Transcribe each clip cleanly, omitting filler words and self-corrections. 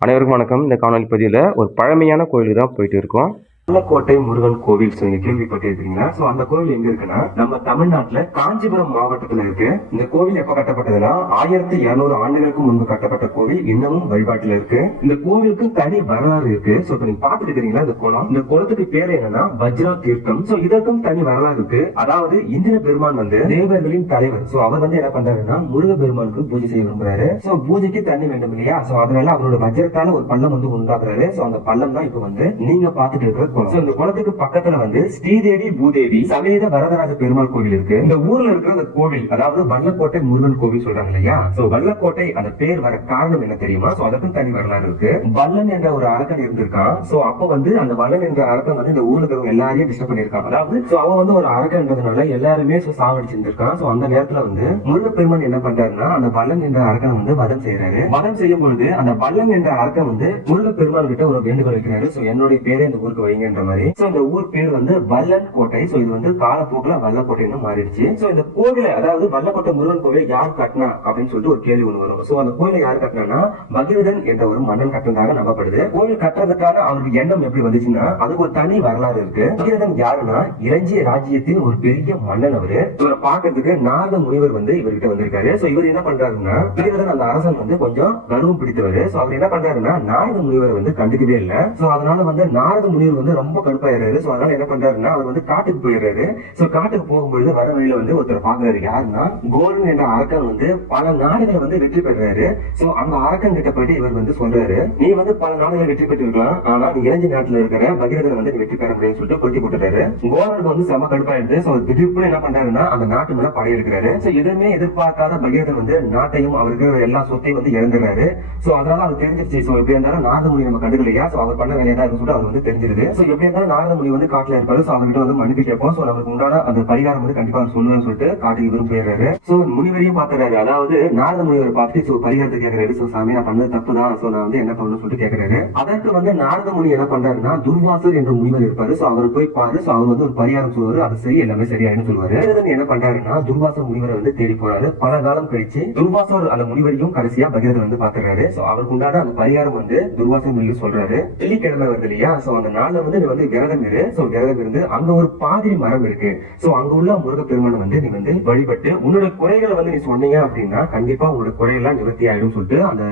அனைவருக்கும் வணக்கம். இந்த காணொலி பதிவில் ஒரு பழமையான கோயிலுக்கு தான் போயிட்டு இருக்கோம். வல்லக்கோட்டை முருகன் கோவில் நீங்க கேள்விப்பட்டிருக்கீங்களா? சோ அந்த கோவில் எங்க இருக்குன்னா நம்ம தமிழ்நாட்டுல காஞ்சிபுரம் மாவட்டத்துல இருக்கு. இந்த கோவில் எப்ப கட்டப்பட்டதுன்னா 1200 ஆண்டுகளுக்கு முன்பு கட்டப்பட்ட கோவில் இன்னமும் வழிபாட்டுல இருக்கு. இந்த கோவிலுக்கு தனி வரலாறு இருக்கு. சோ இப்ப நீங்க பாத்துட்டு இருக்கீங்களா இந்த குளம், இந்த குளத்துக்கு பேர் என்னன்னா வஜ்ரா தீர்த்தம். சோ இதற்கும் தனி வரலாறு இருக்கு. அதாவது இந்திர பெருமான் தேவர்களின் தலைவர். சோ அவர் என்ன பண்றாருன்னா முருக பெருமானுக்கு பூஜை செய்ய விரும்புறாரு. சோ பூஜைக்கு தண்ணி வேண்டும் இல்லையா? சோ அதனால அவரோட வஜ்ரத்தால ஒரு பள்ளம் உண்டாக்குறாரு. சோ அந்த பள்ளம் தான் இப்ப நீங்க பாத்துட்டு இருக்கிற இந்த குளத்துக்கு பக்கத்துல ஸ்ரீதேவி பூதேவி சமேத வரதராஜ பெருமாள் கோவில் இருக்கு. இந்த ஊர்ல இருக்கிற அந்த கோவில் அதாவது வல்லக்கோட்டை முருகன் கோவில் சொல்றாங்க இல்லையா? சோ வல்லக்கோட்டை அந்த பேர் வர காரணம் என்ன தெரியுமா? சோ அதற்கும் தனி வரலாறு இருக்கு. வல்லன் என்ற ஒரு அரக்கன் இருந்திருக்கான். சோ அப்ப அந்த வல்லன் என்ற அரக்கன் இந்த ஊர்ல இருக்கிறவங்க எல்லாரையும் டிஸ்டர்ப் பண்ணிருக்கான். அதாவது சோ அவன் ஒரு அரக்கன்றதுனால எல்லாருமே சாவடிச்சிருந்திருக்கான். சோ அந்த நேரத்துல முருக பெருமான் என்ன பண்றாருன்னா அந்த வல்லன் என்ற அரக்கனை வதம் செய்யறாரு. வதம் செய்யும் பொழுது அந்த வல்லன் என்ற அரக்கன் முருக பெருமான் கிட்ட ஒரு வேண்டுகோள் வைக்கிறாரு. சோ என்னுடைய பேரை இந்த ஊருக்கு வைங்கன்ற மாதிரி. இந்த ஊர் பேர் வல்லன் கோட்டை. சோ இது காலப்போக்குல வல்லக்கோட்டைன்னு மாறிடுச்சு. சோ இந்த கோவில அதாவது வல்லக்கோட்டை முருகன் கோவில் யார் கட்டினா அப்படின்னு சொல்லிட்டு ஒரு கேள்வி ஒண்ணு வரும். சோ அந்த கோயிலை யார் கட்டினா பகீரதன் என்ற ஒரு மன்னன் கட்டினதாக நம்பப்படுது. கோவில் கட்டுறதுக்கான அவருக்கு எண்ணம் எப்படி வந்துச்சுன்னா அதுக்கு ஒரு தனி வரலாறு இருக்கு. பகீரதன் யாருன்னா இளஞ்சி ராஜ்யத்தின் ஒரு பெரிய மன்னன். அவரு இவரை பாக்கிறதுக்கு நாரத முனிவர் இவர்கிட்ட வந்திருக்காரு. சோ இவர் என்ன பண்றாருன்னா பகீரதன் அந்த அரசன் கொஞ்சம் கர்வம் பிடித்தவர். சோ அவர் என்ன பண்றாருன்னா நாரத முனிவர் கண்டுக்கவே இல்ல. சோ அதனால நாரத முனிவர் ரொம்ப கடுப்பாயிராரு. சோ அதனால என்ன பண்றாருன்னா அவர் காட்டுக்கு போயிடுறாரு. சோ காட்டுக்கு போகும்பொழுது வர வழியில ஒருத்தர் பாக்குறாரு. யாருன்னா கோரன் என்ற அரக்கன் பல நாடுகளை வெற்றி பெறாரு. சோ அந்த அரக்கன் கிட்ட போயிட்டு இவர் சொல்றாரு, நீ பல நாடுகளை வெற்றி பெற்று இருக்கலாம், ஆனா நீ இளஞ்சி நாட்டுல இருக்கிற பகீரதன் நீ வெற்றி பெற முடியும்னு சொல்லிட்டு கொளுத்தி போட்டுறாரு. கோரனுக்கு செம கடுப்பாயிடுது. சோ திடீர்னு என்ன பண்றாருன்னா அந்த நாட்டு மேல படையெடுக்கிறாரு. சோ எதுவுமே எதிர்பார்க்காத பகீரதன் நாட்டையும் அவருக்கு எல்லா சொத்தையும் இழந்துறாரு. சோ அதனால அவர் தெரிஞ்சிருச்சு. சோ எப்படி இருந்தாலும் நாரதமுனி நம்ம கண்டுக்கலையா? சோ அவர் பண்ண வேலையா தான் சொல்லிட்டு அவர் தெரிஞ்சிருது. சோ எப்படி இருந்தாலும் நாரதமுனி காட்டுல இருப்பாரு. சோ அவர்கிட்ட மன்னிப்பு கேட்போம். சோ நமக்கு உண்டான அந்த பரிகாரம் கண்டிப்பா சொல்லுவேன்னு சொல்லிட்டு காட்டுக்கு இவரும் போயிடுறாரு. சோ முனிவரையும் பாத்துறாரு. அதாவது நாரத முனிவர் பார்த்துட்டு பரிகாரத்தை கேட்கிறாரு. சோ சாமி நான் பண்ணது தப்பு தான். சோ நான் என்ன பண்ணணும்னு சொல்லிட்டு கேட்கிறாரு. அதற்கு நாரத முனி என்ன பண்றாருன்னா துர்வாசர் என்ற முனிவர் இருப்பாரு. சோ அவர் போய் பாரு. சோ அவர் ஒரு பரிகாரம் சொல்லுவாரு. அது சரி எல்லாமே சரியாயின்னு சொல்லுவாரு. என்ன பண்றாருன்னா துர்வாசர் முனிவரை தேடி போறாரு. பல காலம் கழிச்சு துர்வாசர் அந்த முனிவரையும் கடைசியா பகீரதன் பாத்துறாரு. சோ அவருக்கு உண்டான அந்த பரிகாரம் துர்வாசர் முனிவர் சொல்றாரு. வெள்ளிக்கிழமை வருது இல்லையா? சோ அந்த நாள்ல விரதம் இரு. சோ விரதம் இருந்து அங்க ஒரு பாதிரி மரம் இருக்கு. சோ அங்க உள்ள முருக பெருமானை நீ வழிபட்டு உன்னோட குறைகளை நீ சொன்னீங்க அப்படின்னா கண்டிப்பா உங்களோட குறைகள்லாம் நிவர்த்தி ஆயிடும் சொல்லிட்டு அந்த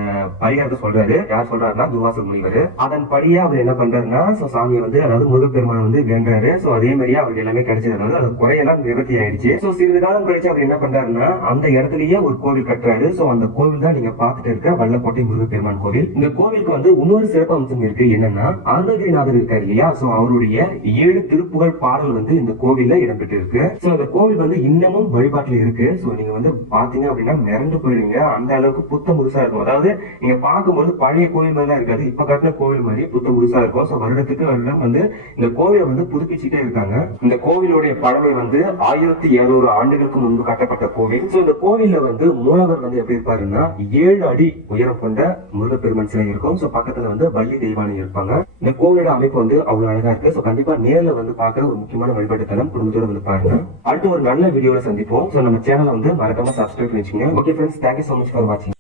பரிகாரத்தை சொல்றாரு. யார் சொல்றாருன்னா துர்வாசர் முனிவர். அதன் படியா அவர் என்ன பண்றாருன்னா சாமியை அதாவது முருக பெருமானை வேண்டாரு. சோ அதே மாதிரியா அவருக்கு எல்லாமே கிடைச்சது. அந்த குறையெல்லாம் நிவர்த்தி ஆயிடுச்சு. சோ சிறிது காலம் கழிச்சு அவர் என்ன பண்றாருன்னா அந்த இடத்துலயே ஒரு கோவில் கட்டுறாரு. சோ அந்த கோவில் தான் நீங்க பாத்துட்டு இருக்க வல்லக்கோட்டை முருக பெருமான் கோவில். இந்த கோவிலுக்கு இன்னொரு சிறப்பு அம்சம் இருக்கு. என்னன்னா அருணகிரிநாதர் இருக்காரு இல்லையா? சோ அவருடைய 7 திருப்புகழ் பாடல் இந்த கோவில்ல இடம்பெற்று இருக்கு. சோ அந்த கோவில் இன்னமும் வழிபாட்டுல இருக்கு. சோ நீங்க பாத்தீங்க அப்படின்னா மிரண்டு போயிருவீங்க. அந்த அளவுக்கு புத்த முழுசா இருக்கும். அதாவது நீங்க பார்க்கும்போது பழைய கோவில் மாதிரி இருக்காது. இப்ப கட்டின கோவில் மாதிரி புத்த முழுசா இருக்கும். சோ வருடத்துக்கு வருடம் இந்த கோவிலை புதுப்பிச்சுட்டே இருக்காங்க. இந்த கோவிலுடைய பழமை 1200 ஆண்டுகளுக்கு முன்பு கட்டப்பட்ட கோவில். சோ இந்த கோவில்ல மூலவர் எப்படி இருப்பாருன்னா 7 அடி உயரம் கொண்ட முருகப்பெருமான் சிலை இருக்கும். சோ பக்கத்துல வள்ளி தெய்வானை இருப்பாங்க. இந்த கோவிலோட அமைப்பு அவ்வளவு அழகா இருக்கு. சோ கண்டிப்பா நேர்ல பாக்குற ஒரு முக்கியமான வழிபாட்டு தலம். குடும்பத்தோட பாருங்க. அடுத்து ஒரு நல்ல வீடியோல சந்திப்போம். சோ நம்ம சேனலை மறக்காம சப்ஸ்கிரைப் பண்ணிச்சுங்க. Okay friends, thank you so much for வாட்சிங்.